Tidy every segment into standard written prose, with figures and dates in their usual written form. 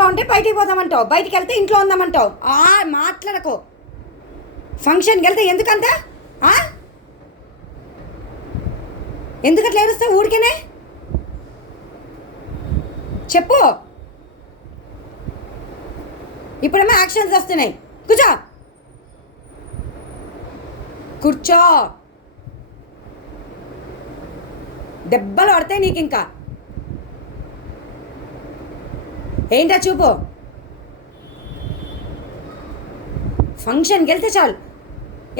ఇంట్లో ఉంటే బయటికి పోదామంటావు, బయటికి వెళ్తే ఇంట్లో ఉందామంటావు. మాట్లాడకు. ఫంక్షన్కి వెళ్తే ఎందుకంత ఎందుకట్లా ఏడుస్తావు ఊరికేనే? చెప్పు. ఇప్పుడేమో యాక్షన్స్ వస్తున్నాయి. కూర్చో కూర్చో. దెబ్బలు పడతాయి నీకు. ఇంకా ఏంటా చూపు. ఫంక్షన్కి వెళ్తే చాలు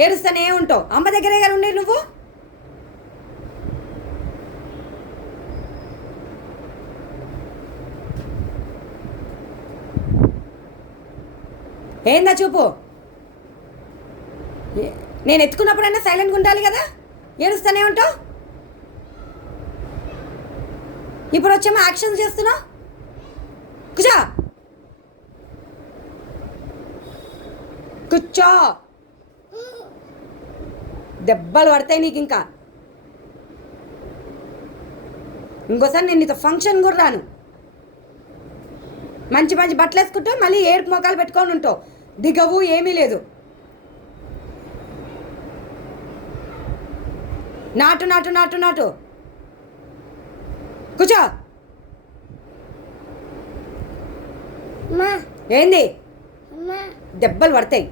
ఏడుస్తానే ఉంటావు. అమ్మ దగ్గరే కదా ఉండే నువ్వు. ఏందా చూపు. నేను ఎత్తుకున్నప్పుడైనా సైలెంట్గా ఉండాలి కదా, ఏడుస్తూనే ఉంటావు. ఇప్పుడు వచ్చేమో యాక్షన్ చేస్తున్నావు. కూర్చో కూర్చో. దెబ్బలు పడతాయి నీకు. ఇంకా ఇంకోసారి నేను నీతో ఫంక్షన్ కూడా రాను. మంచి మంచి బట్టలు వేసుకుంటావు, మళ్ళీ ఏడుపు మొక్కలు పెట్టుకొని ఉంటావు. దిగవు, ఏమీ లేదు. నాటు నాటు నాటు నాటు. కూర్చో. ఏంది? దెబ్బలు పడతాయి.